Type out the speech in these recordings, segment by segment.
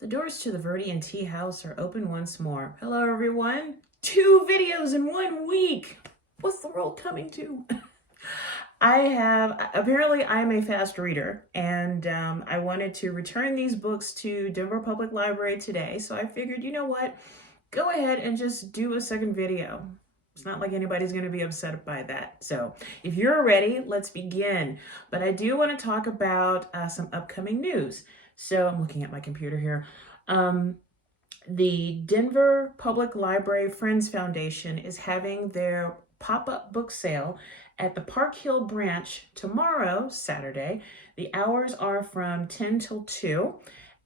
The doors to the Viridian Tea House are open once more. Hello, everyone. 2 videos in 1 week. What's the world coming to? Apparently I'm a fast reader, and I wanted to return these books to Denver Public Library today. So I figured, you know what? Go ahead and just do a second video. It's not like anybody's going to be upset by that. So if you're ready, let's begin. But I do want to talk about some upcoming news. So I'm looking at my computer here. The Denver Public Library Friends Foundation is having their pop-up book sale at the Park Hill branch tomorrow, Saturday. The hours are from 10 till 2.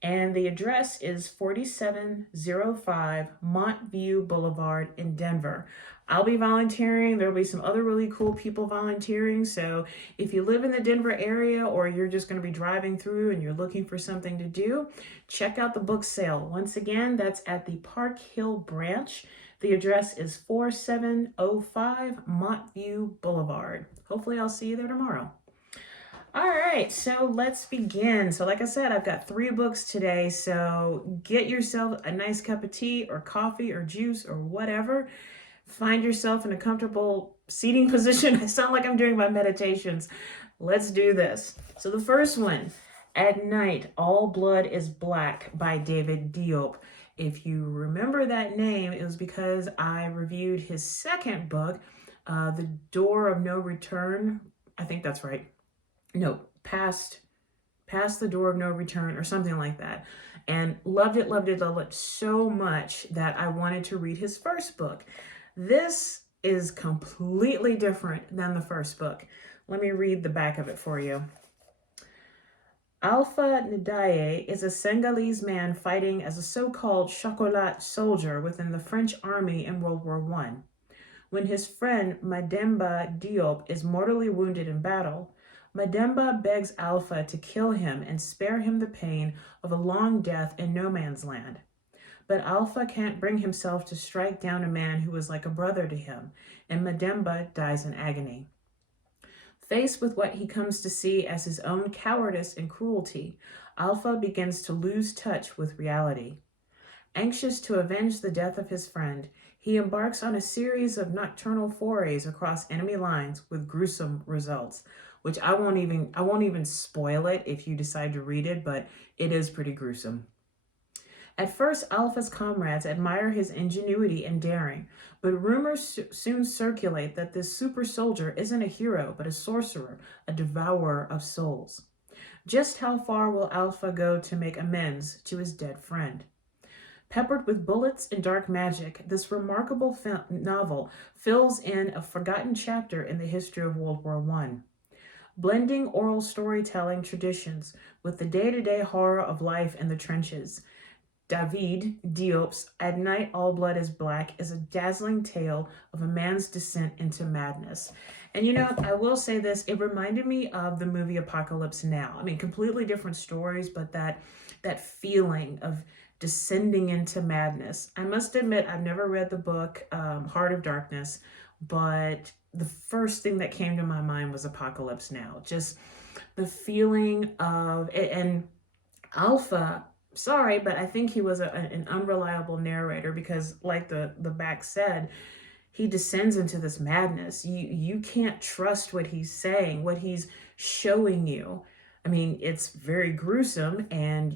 And the address is 4705 Montview Boulevard in Denver. I'll be volunteering. There'll be some other really cool people volunteering. So if you live in the Denver area or you're just going to be driving through and you're looking for something to do, check out the book sale. Once again, that's at the Park Hill branch. The address is 4705 Montview Boulevard. Hopefully I'll see you there tomorrow. All right, so let's begin. So like I said, I've got 3 books today, so get yourself a nice cup of tea or coffee or juice or whatever. Find yourself in a comfortable seating position. I sound like I'm doing my meditations. Let's do this. So the first one, At Night, All Blood is Black by David Diop. If you remember that name, it was because I reviewed his second book, The Door of No Return. I think that's right. No, past the Door of No Return or something like that. And loved it so much that I wanted to read his first book. This is completely different than the first book. Let me read the back of it for you. Alpha Ndiaye is a Senegalese man fighting as a so-called chocolat soldier within the French army in World War I. When his friend Mademba Diop is mortally wounded in battle, Mademba begs Alpha to kill him and spare him the pain of a long death in no man's land. But Alpha can't bring himself to strike down a man who was like a brother to him, and Mademba dies in agony. Faced with what he comes to see as his own cowardice and cruelty, Alpha begins to lose touch with reality. Anxious to avenge the death of his friend, he embarks on a series of nocturnal forays across enemy lines with gruesome results, which I won't even spoil it if you decide to read it, but it is pretty gruesome. At first, Alpha's comrades admire his ingenuity and daring, but rumors soon circulate that this super soldier isn't a hero, but a sorcerer, a devourer of souls. Just how far will Alpha go to make amends to his dead friend? Peppered with bullets and dark magic, this remarkable novel fills in a forgotten chapter in the history of World War I. Blending oral storytelling traditions with the day-to-day horror of life in the trenches, David Diop's At Night, All Blood is Black is a dazzling tale of a man's descent into madness. And you know, I will say this, it reminded me of the movie Apocalypse Now. I mean, completely different stories, but that feeling of descending into madness. I must admit, I've never read the book Heart of Darkness, but the first thing that came to my mind was Apocalypse Now. Just the feeling of, and Alpha, sorry, but I think he was an unreliable narrator because like the back said, he descends into this madness. You can't trust what he's saying, what he's showing you. I mean, it's very gruesome, and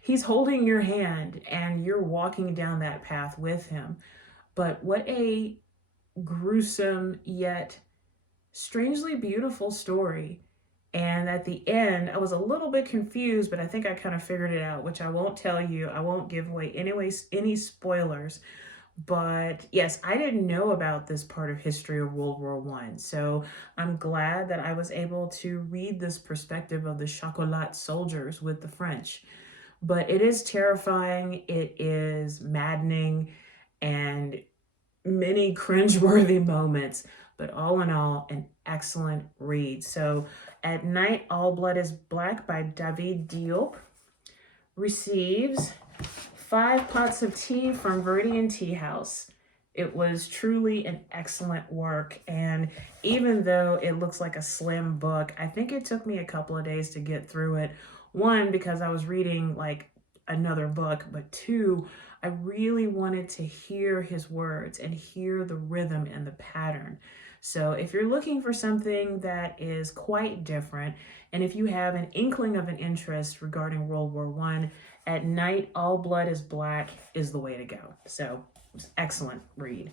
he's holding your hand and you're walking down that path with him. But what a gruesome yet strangely beautiful story. And at the end, I was a little bit confused, but I think I kind of figured it out, which I won't tell you. I won't give away any spoilers. But yes, I didn't know about this part of history of World War I. So I'm glad that I was able to read this perspective of the chocolat soldiers with the French. But it is terrifying, it is maddening, and many cringeworthy moments. But all in all, an excellent read. So At Night, All Blood is Black by David Diop receives 5 pots of tea from Viridian Tea House. It was truly an excellent work, and even though it looks like a slim book, I think it took me a couple of days to get through it. One, because I was reading like another book, but two, I really wanted to hear his words and hear the rhythm and the pattern. So if you're looking for something that is quite different, and if you have an inkling of an interest regarding World War I, At Night, All Blood is Black is the way to go. So excellent read.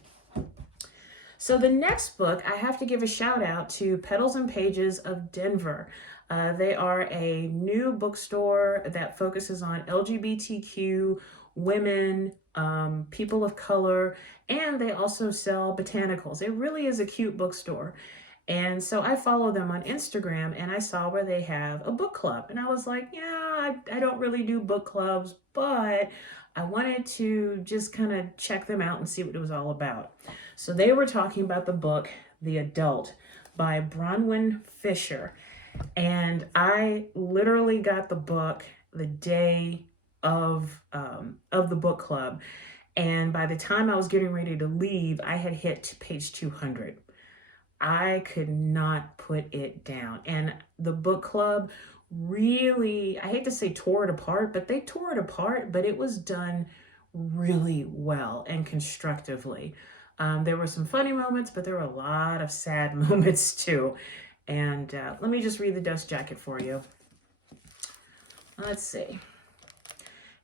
So the next book, I have to give a shout out to Petals and Pages of Denver. They are a new bookstore that focuses on LGBTQ, women, people of color, and they also sell botanicals. It really is a cute bookstore. And so I follow them on Instagram, and I saw where they have a book club. And I was like, I don't really do book clubs, but I wanted to just kind of check them out and see what it was all about. So they were talking about the book, The Adult by Bronwyn Fischer. And I literally got the book the day of the book club. And by the time I was getting ready to leave, I had hit page 200. I could not put it down. And the book club really, I hate to say tore it apart, but they tore it apart, but it was done really well and constructively. There were some funny moments, but there were a lot of sad moments too. And let me just read the dust jacket for you. Let's see.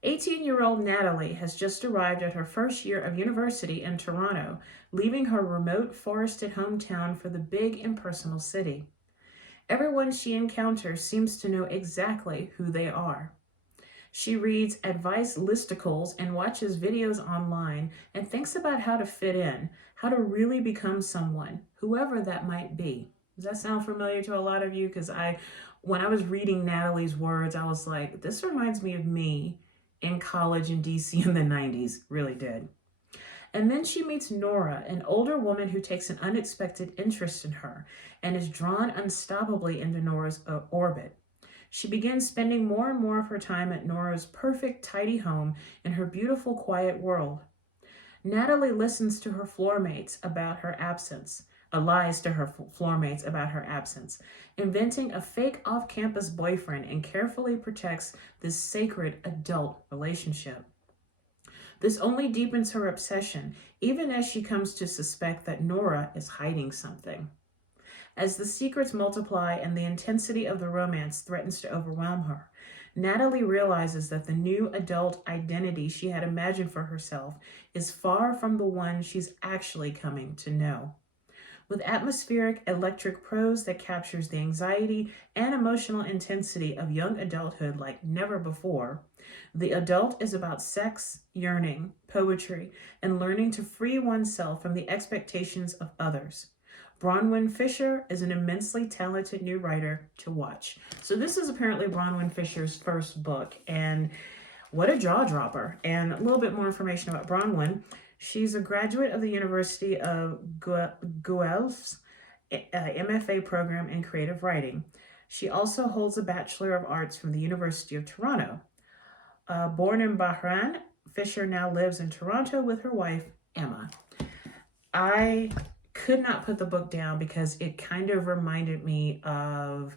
18-year-old Natalie has just arrived at her first year of university in Toronto, leaving her remote, forested hometown for the big, impersonal city. Everyone she encounters seems to know exactly who they are. She reads advice listicles and watches videos online and thinks about how to fit in, how to really become someone, whoever that might be. Does that sound familiar to a lot of you? Because when I was reading Natalie's words, I was like, this reminds me of me in college in DC in the 90s, really did. And then she meets Nora, an older woman who takes an unexpected interest in her and is drawn unstoppably into Nora's orbit. She begins spending more and more of her time at Nora's perfect, tidy home in her beautiful, quiet world. Natalie listens to her floor mates about her absence, lies to her floor mates about her absence, inventing a fake off-campus boyfriend, and carefully protects this sacred adult relationship. This only deepens her obsession, even as she comes to suspect that Nora is hiding something. As the secrets multiply and the intensity of the romance threatens to overwhelm her, Natalie realizes that the new adult identity she had imagined for herself is far from the one she's actually coming to know. With atmospheric, electric prose that captures the anxiety and emotional intensity of young adulthood like never before, The Adult is about sex, yearning, poetry, and learning to free oneself from the expectations of others. Bronwyn Fischer is an immensely talented new writer to watch. So this is apparently Bronwyn Fischer's first book, and what a jaw dropper. And a little bit more information about Bronwyn. She's a graduate of the University of Guelph's MFA program in creative writing. She also holds a Bachelor of Arts from the University of Toronto. Born in Bahrain, Fischer now lives in Toronto with her wife, Emma. I could not put the book down because it kind of reminded me of,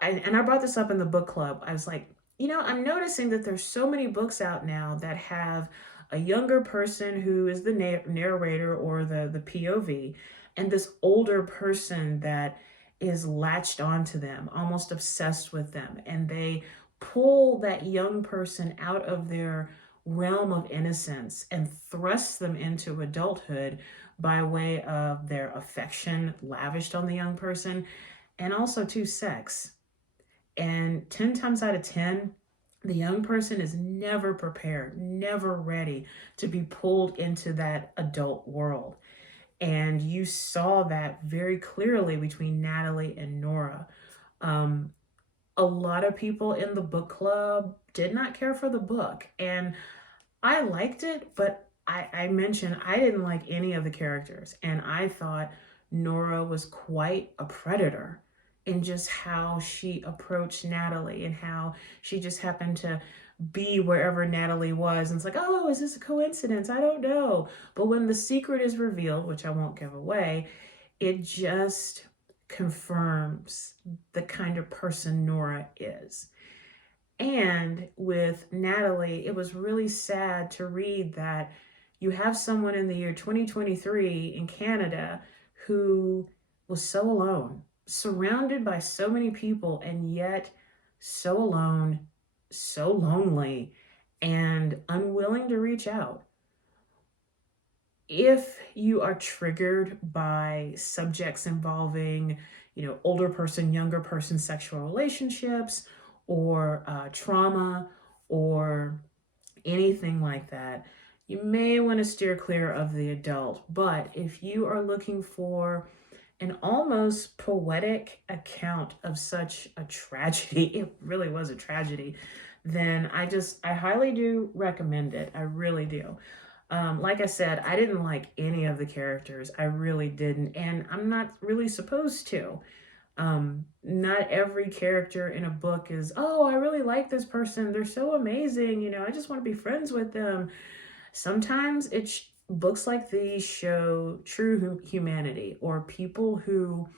I brought this up in the book club. I was like, I'm noticing that there's so many books out now that have a younger person who is the narrator or the POV, and this older person that is latched onto them, almost obsessed with them, and they pull that young person out of their realm of innocence and thrust them into adulthood by way of their affection lavished on the young person, and also to sex. And 10 times out of 10, the young person is never prepared, never ready to be pulled into that adult world. And you saw that very clearly between Natalie and Nora. A lot of people in the book club did not care for the book, and I liked it, but I mentioned I didn't like any of the characters, and I thought Nora was quite a predator in just how she approached Natalie and how she just happened to be wherever Natalie was. And it's like, oh, is this a coincidence? I don't know. But when the secret is revealed, which I won't give away, it just confirms the kind of person Nora is. And with Natalie, it was really sad to read that you have someone in the year 2023 in Canada who was so alone, surrounded by so many people, and yet so alone, so lonely, and unwilling to reach out. If you are triggered by subjects involving, older person, younger person sexual relationships, or trauma, or anything like that, you may want to steer clear of the adult. But if you are looking for an almost poetic account of such a tragedy, it really was a tragedy, then I highly do recommend it. I really do. Like I said, I didn't like any of the characters. I really didn't. And I'm not really supposed to. Not every character in a book is, oh, I really like this person. They're so amazing. I just want to be friends with them. Sometimes it's books like these show true humanity, or people who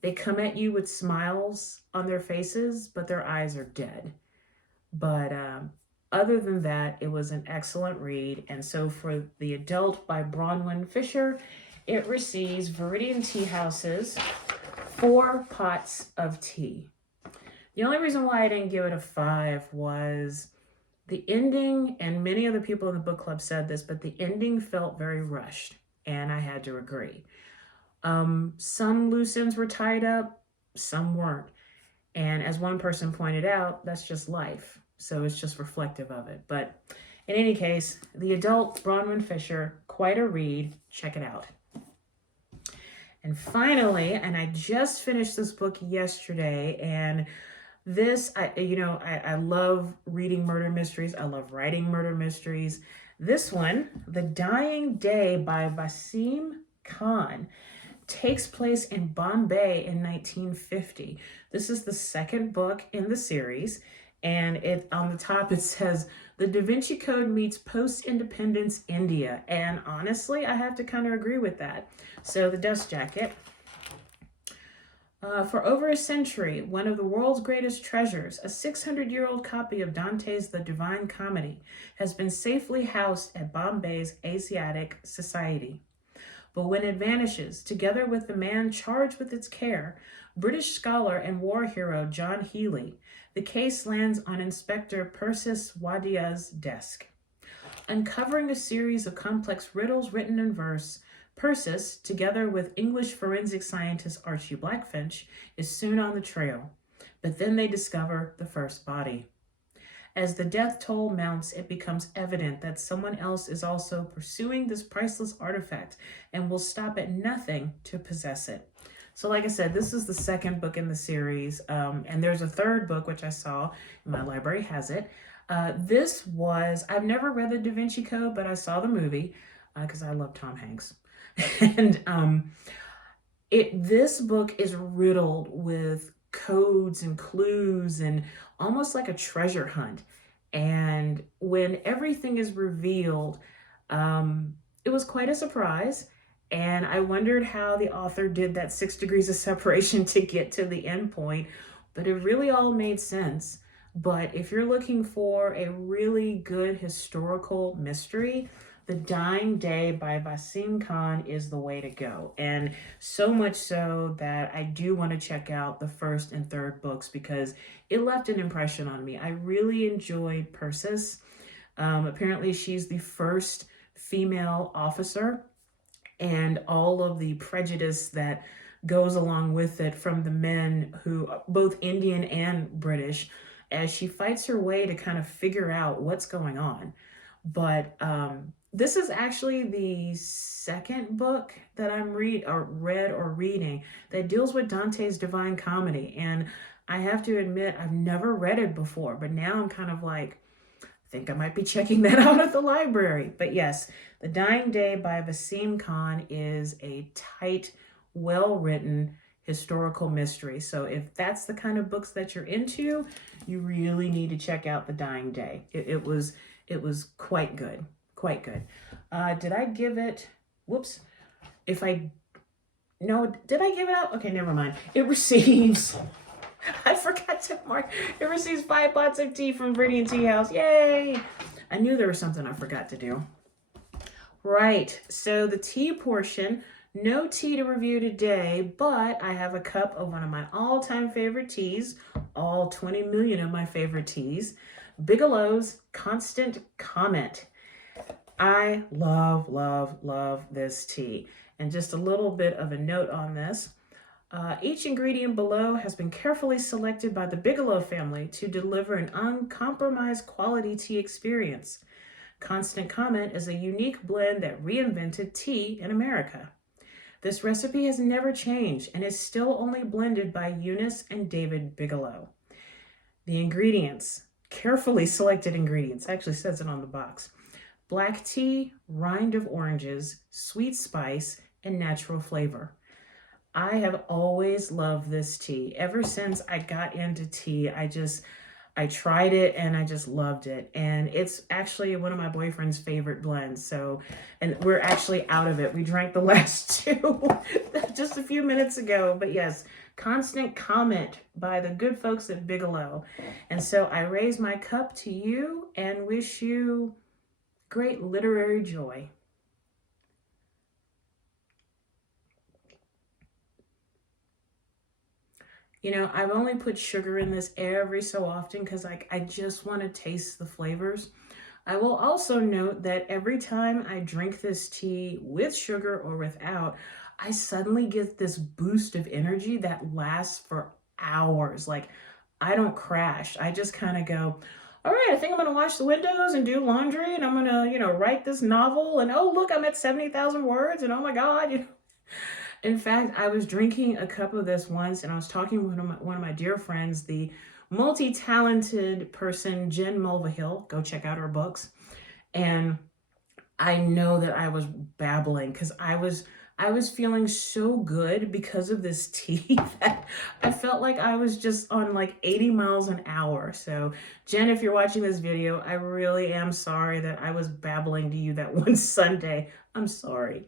they come at you with smiles on their faces, but their eyes are dead. But other than that, it was an excellent read. And so for The Adult by Bronwyn Fischer, it receives Viridian Tea House's 4 pots of tea. The only reason why I didn't give it a 5 was the ending, and many of the people in the book club said this, but the ending felt very rushed, and I had to agree. Some loose ends were tied up, some weren't. And as one person pointed out, that's just life. So it's just reflective of it. But in any case, The Adult, Bronwyn Fischer, quite a read. Check it out. And finally, and I just finished this book yesterday, and this, I love reading murder mysteries. I love writing murder mysteries. This one, The Dying Day by Vaseem Khan, takes place in Bombay in 1950. This is the second book in the series, and on the top it says The Da Vinci Code meets post-independence India. And honestly, I have to kind of agree with that. So the dust jacket. For over a century, one of the world's greatest treasures, a 600-year-old copy of Dante's The Divine Comedy, has been safely housed at Bombay's Asiatic Society. But when it vanishes, together with the man charged with its care, British scholar and war hero John Healy, the case lands on Inspector Persis Wadia's desk. Uncovering a series of complex riddles written in verse, Persis, together with English forensic scientist Archie Blackfinch, is soon on the trail. But then they discover the first body. As the death toll mounts, it becomes evident that someone else is also pursuing this priceless artifact and will stop at nothing to possess it. So like I said, this is the second book in the series, and there's a third book, which I saw, my library has it. I've never read the Da Vinci Code, but I saw the movie because I love Tom Hanks. And this book is riddled with codes and clues and almost like a treasure hunt. And when everything is revealed, it was quite a surprise. And I wondered how the author did that 6 degrees of separation to get to the end point, but it really all made sense. But if you're looking for a really good historical mystery, The Dying Day by Vaseem Khan is the way to go. And so much so that I do want to check out the first and third books because it left an impression on me. I really enjoyed Persis. Apparently she's the first female officer, and all of the prejudice that goes along with it from the men who, both Indian and British, as she fights her way to kind of figure out what's going on. But this is actually the second book that I'm read or reading that deals with Dante's Divine Comedy. And I have to admit, I've never read it before, but now I'm kind of like, I think I might be checking that out at the library. But yes, The Dying Day by Vaseem Khan is a tight, well-written historical mystery. So if that's the kind of books that you're into, you really need to check out The Dying Day. It was quite good, quite good. Did I give it, whoops, did I give it out? Okay, never mind. It receives I forgot to mark. It receives 5 pots of tea from Viridian Tea House. Yay! I knew there was something I forgot to do. Right, so the tea portion, no tea to review today, but I have a cup of one of my all-time favorite teas, all 20 million of my favorite teas, Bigelow's Constant Comment. I love, love, love this tea. And just a little bit of a note on this. Each ingredient below has been carefully selected by the Bigelow family to deliver an uncompromised quality tea experience. Constant Comment is a unique blend that reinvented tea in America. This recipe has never changed and is still only blended by Eunice and David Bigelow. The ingredients, carefully selected ingredients, actually says it on the box. Black tea, rind of oranges, sweet spice, and natural flavor. I have always loved this tea. Ever since I got into tea, I tried it and I just loved it. And it's actually one of my boyfriend's favorite blends. So, and we're actually out of it. We drank the last 2 just a few minutes ago. But yes, Constant Comment by the good folks at Bigelow. And so I raise my cup to you and wish you great literary joy. You know, I've only put sugar in this every so often because I just want to taste the flavors. I will also note that every time I drink this tea with sugar or without, I suddenly get this boost of energy that lasts for hours. Like, I don't crash. I just kind of go, all right, I think I'm going to wash the windows and do laundry, and I'm going to, write this novel, and oh, look, I'm at 70,000 words, and oh my God, In fact, I was drinking a cup of this once, and I was talking with one of my dear friends, the multi-talented person, Jen Mulvihill. Go check out her books. And I know that I was babbling because I was feeling so good because of this tea that I felt like I was just on like 80 miles an hour. So Jen, if you're watching this video, I really am sorry that I was babbling to you that one Sunday. I'm sorry.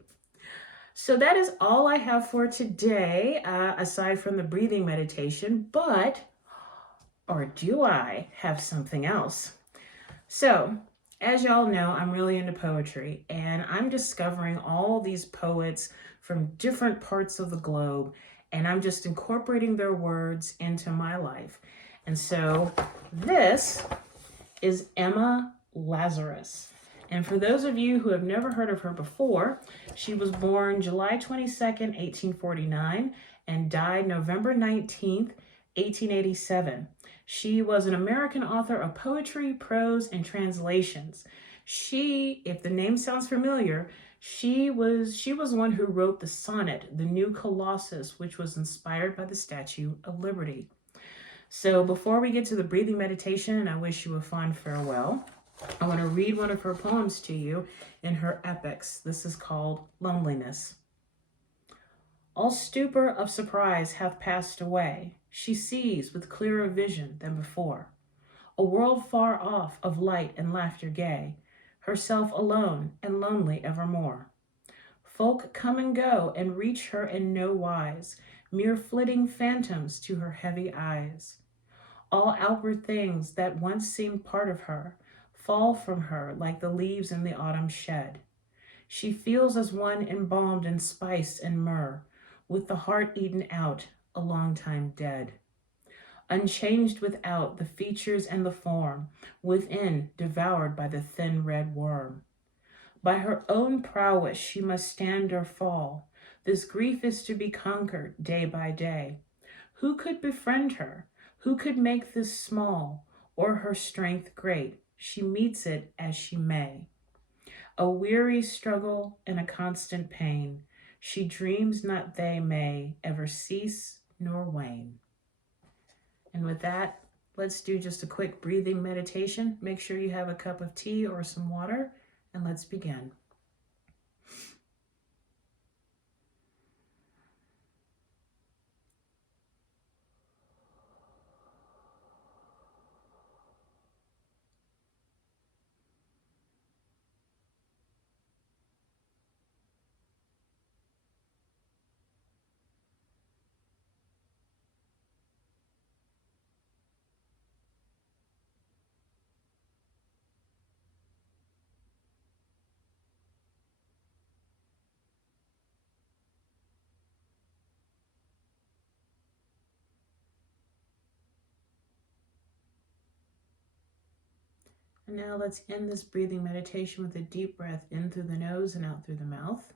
So that is all I have for today, aside from the breathing meditation, or do I have something else? So, as y'all know, I'm really into poetry, and I'm discovering all these poets from different parts of the globe, and I'm just incorporating their words into my life. And so this is Emma Lazarus. And for those of you who have never heard of her before, she was born July 22nd, 1849, and died November 19th, 1887. She was an American author of poetry, prose, and translations. She, if the name sounds familiar, she was one who wrote the sonnet, The New Colossus, which was inspired by the Statue of Liberty. So before we get to the breathing meditation, and I wish you a fond farewell, I want to read one of her poems to you in her epics. This is called Loneliness. All stupor of surprise hath passed away. She sees with clearer vision than before a world far off of light and laughter gay, herself alone and lonely evermore. Folk come and go and reach her in no wise, mere flitting phantoms to her heavy eyes. All outward things that once seemed part of her fall from her like the leaves in the autumn shed. She feels as one embalmed in spice and myrrh, with the heart eaten out, a long time dead. Unchanged without the features and the form, within devoured by the thin red worm. By her own prowess she must stand or fall. This grief is to be conquered day by day. Who could befriend her? Who could make this small, or her strength great? She meets it as she may. A weary struggle and a constant pain. She dreams not they may ever cease nor wane. And with that, let's do just a quick breathing meditation. Make sure you have a cup of tea or some water, and let's begin. And now let's end this breathing meditation with a deep breath in through the nose and out through the mouth.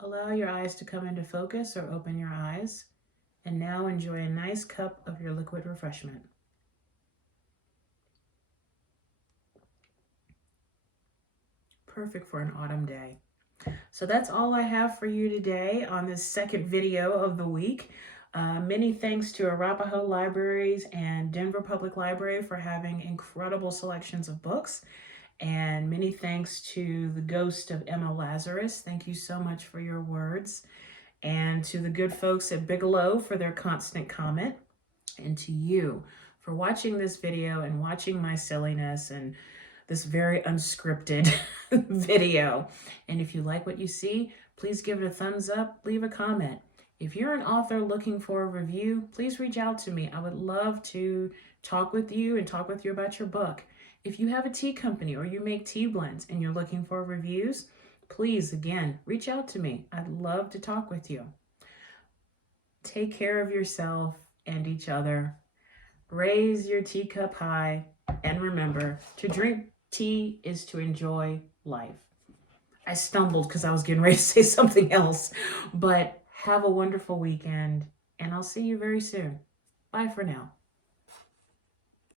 Allow your eyes to come into focus or open your eyes. And now enjoy a nice cup of your liquid refreshment. Perfect for an autumn day. So that's all I have for you today on this second video of the week. Many thanks to Arapahoe Libraries and Denver Public Library for having incredible selections of books. And many thanks to the ghost of Emma Lazarus. Thank you so much for your words. And to the good folks at Bigelow for their constant comment. And to you for watching this video and watching my silliness and this very unscripted video. And if you like what you see, please give it a thumbs up, leave a comment. If you're an author looking for a review, please reach out to me. I would love to talk with you and talk with you about your book. If you have a tea company or you make tea blends and you're looking for reviews, please, again, reach out to me. I'd love to talk with you. Take care of yourself and each other. Raise your teacup high. And remember, to drink tea is to enjoy life. I stumbled because I was getting ready to say something else. But have a wonderful weekend, and I'll see you very soon. Bye for now.